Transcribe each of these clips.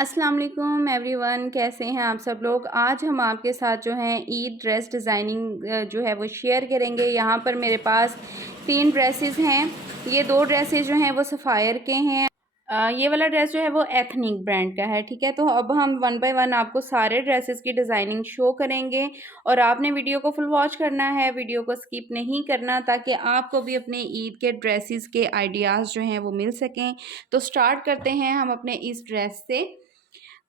अस्सलाम वालेकुम एवरीवन, कैसे हैं आप सब लोग। आज हम आपके साथ जो है ईद ड्रेस डिज़ाइनिंग जो है वो शेयर करेंगे। यहाँ पर मेरे पास 3 ड्रेसेस हैं। ये 2 ड्रेसेस जो हैं वो सफ़ायर के हैं। ये वाला ड्रेस जो है वो एथनिक ब्रांड का है, ठीक है। तो अब हम वन बाय वन आपको सारे ड्रेसेस की डिज़ाइनिंग शो करेंगे और आपने वीडियो को फुल वॉच करना है, वीडियो को स्किप नहीं करना, ताकि आपको भी अपने ईद के ड्रेसेस के आइडियाज़ जो हैं वो मिल सकें। तो स्टार्ट करते हैं हम अपने इस ड्रेस से।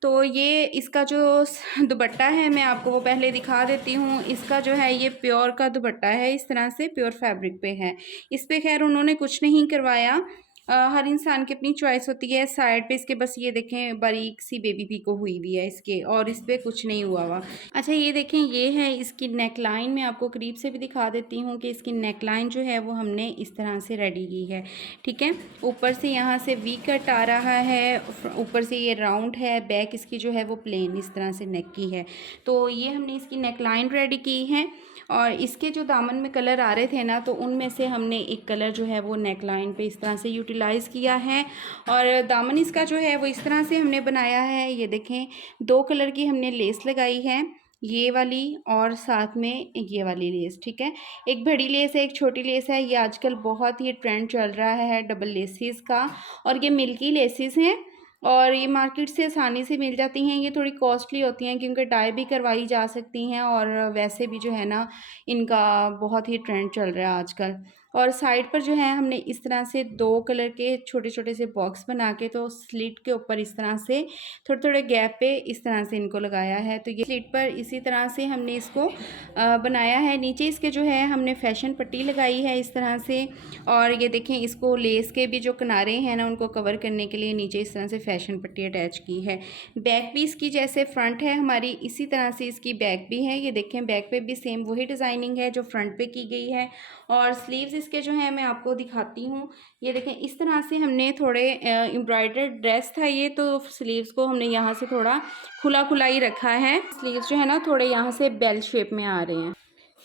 तो ये इसका जो दुपट्टा है मैं आपको वो पहले दिखा देती हूँ। इसका जो है ये प्योर का दुपट्टा है, इस तरह से प्योर फैब्रिक पे है। इस पे खैर उन्होंने कुछ नहीं करवाया। हर इंसान की अपनी चॉइस होती है। साइड पे इसके बस ये देखें बारीक सी बेबी पीको हुई हुई है इसके, और इस पे कुछ नहीं हुआ हुआ। अच्छा ये देखें, ये है इसकी नेक लाइन। मैं आपको करीब से भी दिखा देती हूँ कि इसकी नेक लाइन जो है वो हमने इस तरह से रेडी की है, ठीक है। ऊपर से यहाँ से वी कट आ रहा है, ऊपर से ये राउंड है, बैक इसकी जो है वो प्लेन इस तरह से नेक की है। तो ये हमने इसकी नेक लाइन रेडी की है। और इसके जो दामन में कलर आ रहे थे ना, तो उनमें से हमने एक कलर जो है वो नेक लाइन पे इस तरह से यूटिलाइज़ किया है। और दामन इसका जो है वो इस तरह से हमने बनाया है। ये देखें, 2 कलर की हमने लेस लगाई है, ये वाली और साथ में ये वाली लेस, ठीक है। एक बड़ी लेस है, एक छोटी लेस है। ये आजकल बहुत ही ट्रेंड चल रहा है डबल लेसिस का, और ये मिल्की लेसिस हैं और ये मार्केट से आसानी से मिल जाती हैं। ये थोड़ी कॉस्टली होती हैं क्योंकि डाई भी करवाई जा सकती हैं, और वैसे भी जो है ना इनका बहुत ही ट्रेंड चल रहा है आजकल। और साइड पर जो है हमने इस तरह से 2 कलर के छोटे छोटे से बॉक्स बना के, तो स्लिट के ऊपर इस तरह से थोड़े थोड़े गैप पे इस तरह से इनको लगाया है। तो ये स्लिट पर इसी तरह से हमने इसको बनाया है। नीचे इसके जो है हमने फैशन पट्टी लगाई है इस तरह से, और ये देखें इसको लेस के भी जो किनारे हैं ना उनको कवर करने के लिए नीचे इस तरह से फैशन पट्टी अटैच की है। बैक भी इसकी जैसे फ्रंट है हमारी, इसी तरह से इसकी बैक भी है। ये देखें बैक पे भी सेम वही डिज़ाइनिंग है जो फ्रंट पे की गई है। और स्लीव्स इसके जो है मैं आपको दिखाती हूँ। ये देखें इस तरह से हमने थोड़े एम्ब्रॉयडर्ड ड्रेस था ये, तो स्लीव्स को हमने यहाँ से थोड़ा खुला खुला ही रखा है। स्लीव्स जो है ना थोड़े यहाँ से बेल शेप में आ रहे हैं,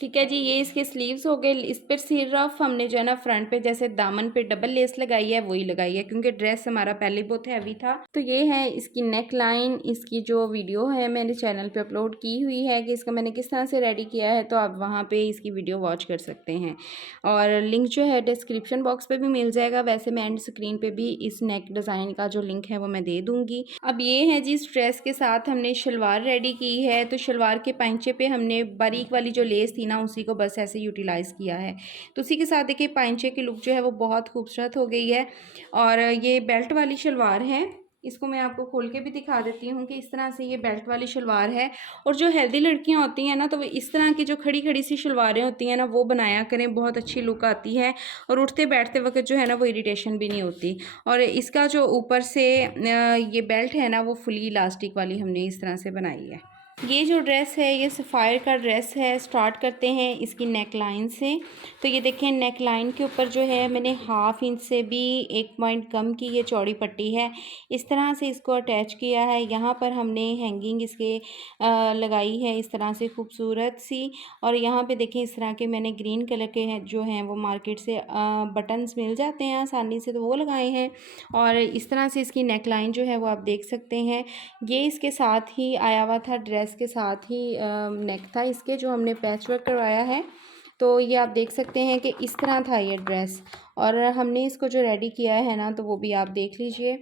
ठीक है जी। ये इसके स्लीव्स हो गए। इस पर सिर्फ हमने जो है ना फ्रंट पे जैसे दामन पे डबल लेस लगाई है वही लगाई है, क्योंकि ड्रेस हमारा पहले बहुत हैवी था। तो ये है इसकी नेक लाइन। इसकी जो वीडियो है मैंने चैनल पे अपलोड की हुई है कि इसका मैंने किस तरह से रेडी किया है, तो आप वहाँ पे इसकी वीडियो वॉच कर सकते हैं। और लिंक जो है डिस्क्रिप्शन बॉक्स पे भी मिल जाएगा। वैसे मैं एंड स्क्रीन पे भी इस नेक डिज़ाइन का जो लिंक है वो मैं दे दूँगी। अब ये है जी, इस ड्रेस के साथ हमने शलवार रेडी की है। तो शलवार के पाइंचे पे हमने बारीक वाली जो लेस थी ना उसी को बस ऐसे यूटिलाइज़ किया है। तो उसी के साथ देखिए पाइंचे की लुक जो है वो बहुत खूबसूरत हो गई है। और ये बेल्ट वाली शलवार है। इसको मैं आपको खोल के भी दिखा देती हूँ कि इस तरह से ये बेल्ट वाली शलवार है। और जो हेल्दी लड़कियाँ होती हैं ना, तो वो इस तरह की जो खड़ी खड़ी सी शलवारें होती हैं ना वो बनाया करें, बहुत अच्छी लुक आती है। और उठते बैठते वक्त जो है ना वो इरिटेशन भी नहीं होती। और इसका जो ऊपर से ये बेल्ट है ना वो फुली इलास्टिक वाली हमने इस तरह से बनाई है। ये जो ड्रेस है ये सफ़ायर का ड्रेस है। स्टार्ट करते हैं इसकी नेक लाइन से। तो ये देखें नेक लाइन के ऊपर जो है मैंने 1/2 इंच से भी 1 पॉइंट कम की ये चौड़ी पट्टी है, इस तरह से इसको अटैच किया है। यहाँ पर हमने हैंगिंग इसके लगाई है इस तरह से खूबसूरत सी। और यहाँ पे देखें इस तरह के मैंने ग्रीन कलर के हैं जो हैं वो मार्केट से बटन्स मिल जाते हैं आसानी से, तो वो लगाए हैं। और इस तरह से इसकी नेक लाइन जो है वो आप देख सकते हैं। ये इसके साथ ही आया हुआ था, ड्रेस के साथ ही नेक था इसके, जो हमने पैच वर्क करवाया है। तो ये आप देख सकते हैं कि इस तरह था ये ड्रेस। और हमने इसको जो रेडी किया है ना तो वो भी आप देख लीजिए।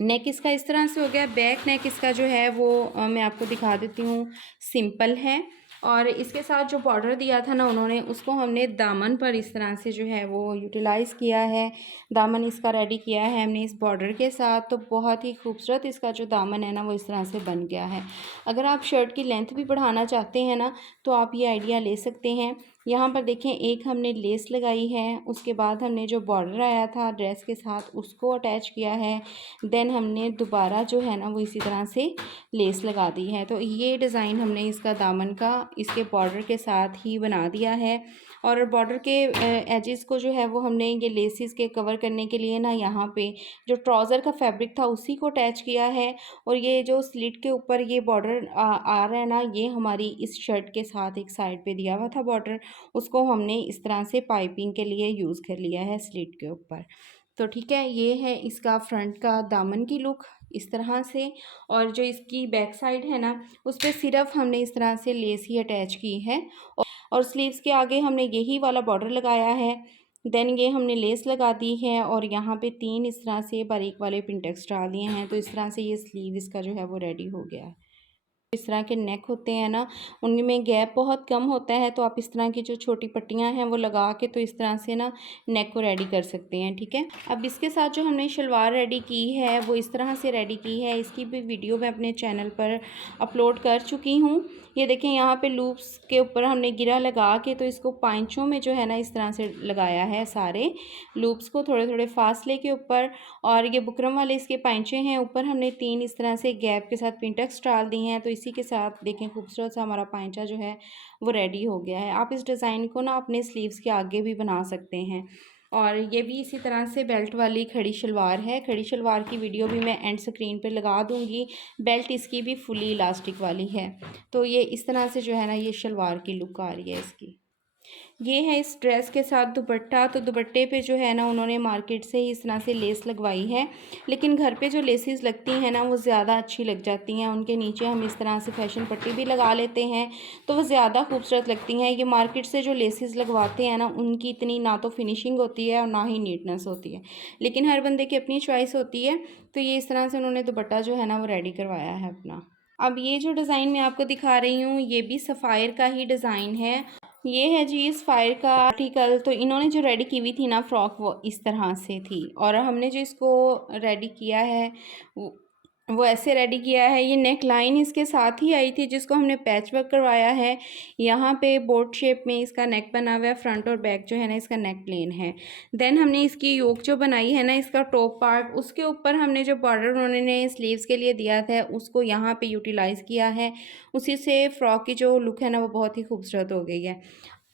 नेक इसका इस तरह से हो गया। बैक नेक इसका जो है वो मैं आपको दिखा देती हूँ, सिंपल है। और इसके साथ जो बॉर्डर दिया था ना उन्होंने, उसको हमने दामन पर इस तरह से जो है वो यूटिलाइज़ किया है। दामन इसका रेडी किया है हमने इस बॉर्डर के साथ। तो बहुत ही खूबसूरत इसका जो दामन है ना वो इस तरह से बन गया है। अगर आप शर्ट की लेंथ भी बढ़ाना चाहते हैं ना तो आप ये आइडिया ले सकते हैं। यहाँ पर देखें एक हमने लेस लगाई है, उसके बाद हमने जो बॉर्डर आया था ड्रेस के साथ उसको अटैच किया है। देन हमने दोबारा जो है ना वो इसी तरह से लेस लगा दी है। तो ये डिज़ाइन हमने इसका दामन का इसके बॉर्डर के साथ ही बना दिया है। और बॉर्डर के एजेस को जो है वो हमने ये लेसिस के कवर करने के लिए ना यहाँ पे जो ट्राउज़र का फैब्रिक था उसी को अटैच किया है। और ये जो स्लिट के ऊपर ये बॉर्डर आ रहा है ना, ये हमारी इस शर्ट के साथ एक साइड पे दिया हुआ था बॉर्डर, उसको हमने इस तरह से पाइपिंग के लिए यूज़ कर लिया है स्लिट के ऊपर। तो ठीक है, ये है इसका फ्रंट का दामन की लुक। इस तरह से। और जो इसकी बैक साइड है ना, उस पर सिर्फ हमने इस तरह से लेस ही अटैच की है। और स्लीव्स के आगे हमने यही वाला बॉर्डर लगाया है। देन ये हमने लेस लगा दी है और यहाँ पे 3 इस तरह से बारीक वाले पिंटेक्स डाल दिए हैं। तो इस तरह से ये स्लीव इसका जो है वो रेडी हो गया है। इस तरह के नेक होते हैं ना, उनमें गैप बहुत कम होता है, तो आप इस तरह की जो छोटी पट्टियां हैं वो लगा के तो इस तरह से ना नेक को रेडी कर सकते हैं। ठीक है, अब इसके साथ जो हमने शलवार रेडी की है वो इस तरह से रेडी की है। इसकी भी वीडियो मैं अपने चैनल पर अपलोड कर चुकी हूँ। ये देखें, यहाँ पे लूप्स के ऊपर हमने गिरा लगा के तो इसको पाँचों में जो है ना इस तरह से लगाया है, सारे लूप्स को थोड़े थोड़े फासले के ऊपर। और ये बुकरम वाले इसके पाँचे हैं, ऊपर हमने 3 इस तरह से गैप के साथ पिंटेक्स डाल दी हैं। तो इसी के साथ देखें खूबसूरत सा हमारा पाँचा जो है वो रेडी हो गया है। आप इस डिज़ाइन को ना अपने स्लीव्स के आगे भी बना सकते हैं। और ये भी इसी तरह से बेल्ट वाली खड़ी शलवार है। खड़ी शलवार की वीडियो भी मैं एंड स्क्रीन पे लगा दूंगी। बेल्ट इसकी भी फुली इलास्टिक वाली है। तो ये इस तरह से जो है ना ये शलवार की लुक आ रही है इसकी। ये है इस ड्रेस के साथ दुपट्टा। तो दुपट्टे पे जो है ना उन्होंने मार्केट से ही इस तरह से लेस लगवाई है, लेकिन घर पे जो लेसेस लगती हैं ना वो ज़्यादा अच्छी लग जाती हैं। उनके नीचे हम इस तरह से फैशन पट्टी भी लगा लेते हैं तो वो ज़्यादा खूबसूरत लगती हैं। ये मार्केट से जो लेसेस लगवाते हैं ना उनकी इतनी ना तो फिनिशिंग होती है और ना ही नीटनेस होती है, लेकिन हर बंदे की अपनी चॉइस होती है। तो ये इस तरह से उन्होंने दुपट्टा जो है ना वो रेडी करवाया है अपना। अब ये जो डिज़ाइन मैं आपको दिखा रही हूँ ये भी सफ़ायर का ही डिज़ाइन है। ये है जी इस फायर का आर्टिकल। तो इन्होंने जो रेडी की हुई थी ना फ्रॉक वो इस तरह से थी, और हमने जो इसको रेडी किया है वो ऐसे रेडी किया है। ये नेक लाइन इसके साथ ही आई थी जिसको हमने पैच वर्क करवाया है। यहाँ पे बोट शेप में इसका नेक बना हुआ है, फ्रंट और बैक जो है ना इसका नेक प्लेन है। देन हमने इसकी योक जो बनाई है ना इसका टॉप पार्ट, उसके ऊपर हमने जो बॉर्डर उन्होंने स्लीव्स के लिए दिया था उसको यहाँ पे यूटिलाइज़ किया है। उसी से फ्रॉक की जो लुक है ना वो बहुत ही खूबसूरत हो गई है।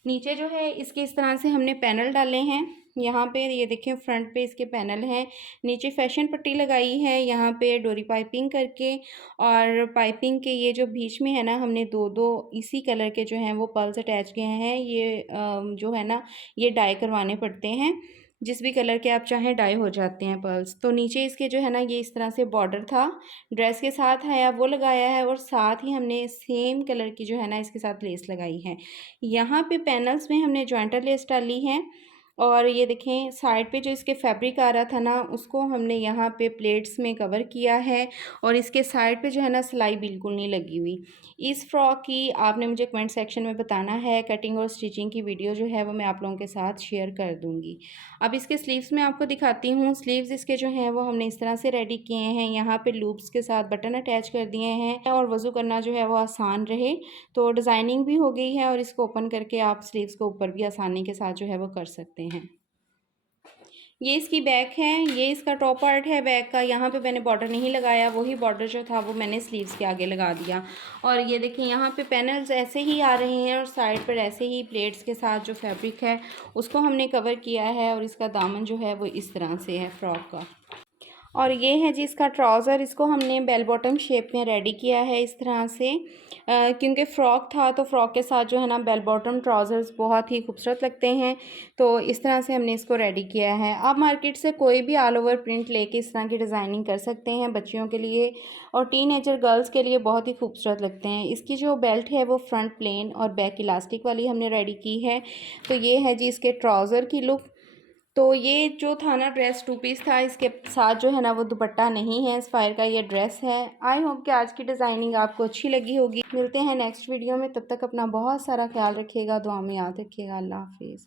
नीचे जो है इसके इस तरह से हमने पैनल डाले हैं। यहाँ पे ये देखें फ्रंट पे इसके पैनल हैं, नीचे फैशन पट्टी लगाई है यहाँ पे डोरी पाइपिंग करके। और पाइपिंग के ये जो बीच में है ना हमने दो दो इसी कलर के जो हैं वो पर्ल्स अटैच किए हैं। ये जो है ना ये डाई करवाने पड़ते हैं, जिस भी कलर के आप चाहें डाई हो जाते हैं पर्ल्स। तो नीचे इसके जो है ना ये इस तरह से बॉर्डर था ड्रेस के साथ है वो लगाया है, और साथ ही हमने सेम कलर की जो है ना इसके साथ लेस लगाई है। यहाँ पे पैनल्स में हमने जॉइंटर लेस डाली है। और ये देखें साइड पे जो इसके फैब्रिक आ रहा था ना उसको हमने यहाँ पे प्लेट्स में कवर किया है, और इसके साइड पे जो है ना सिलाई बिल्कुल नहीं लगी हुई। इस फ्रॉक की आपने मुझे कमेंट सेक्शन में बताना है। कटिंग और स्टिचिंग की वीडियो जो है वो मैं आप लोगों के साथ शेयर कर दूँगी। अब इसके स्लीव्स में आपको दिखाती हूँ। स्लीव्स इसके जो हैं वो हमने इस तरह से रेडी किए हैं। यहाँ पे लूप्स के साथ बटन अटैच कर दिए हैं और वज़ू करना जो है वो आसान रहे। तो डिज़ाइनिंग भी हो गई है और इसको ओपन करके आप स्लीव्स को ऊपर भी आसानी के साथ जो है वो कर सकते हैं। ये इसकी बैक है, ये इसका टॉप पार्ट है बैक का। यहाँ पे मैंने बॉर्डर नहीं लगाया, वही बॉर्डर जो था वो मैंने स्लीव्स के आगे लगा दिया। और ये देखिए यहाँ पे पैनल्स ऐसे ही आ रहे हैं और साइड पर ऐसे ही प्लेट्स के साथ जो फैब्रिक है उसको हमने कवर किया है। और इसका दामन जो है वो इस तरह से है फ्रॉक का। और ये है जी इसका ट्राउज़र। इसको हमने बेल बॉटम शेप में रेडी किया है इस तरह से, क्योंकि फ़्रॉक था तो फ़्रॉक के साथ जो है ना बेल बॉटम ट्राउज़र्स बहुत ही खूबसूरत लगते हैं। तो इस तरह से हमने इसको रेडी किया है। आप मार्केट से कोई भी ऑल ओवर प्रिंट लेके इस तरह की डिज़ाइनिंग कर सकते हैं बच्चियों के लिए, और टीनेजर गर्ल्स के लिए बहुत ही खूबसूरत लगते हैं। इसकी जो बेल्ट है वो फ्रंट प्लेन और बैक इलास्टिक वाली हमने रेडी की है। तो ये है जी इसके ट्राउज़र की लुक। तो ये जो था ना ड्रेस 2 पीस था, इसके साथ जो है ना वो दुपट्टा नहीं है, स्पायर का ये ड्रेस है। आई होप कि आज की डिज़ाइनिंग आपको अच्छी लगी होगी। मिलते हैं नेक्स्ट वीडियो में, तब तक अपना बहुत सारा ख्याल रखिएगा, दुआ में याद रखिएगा। अल्लाह हाफिज़।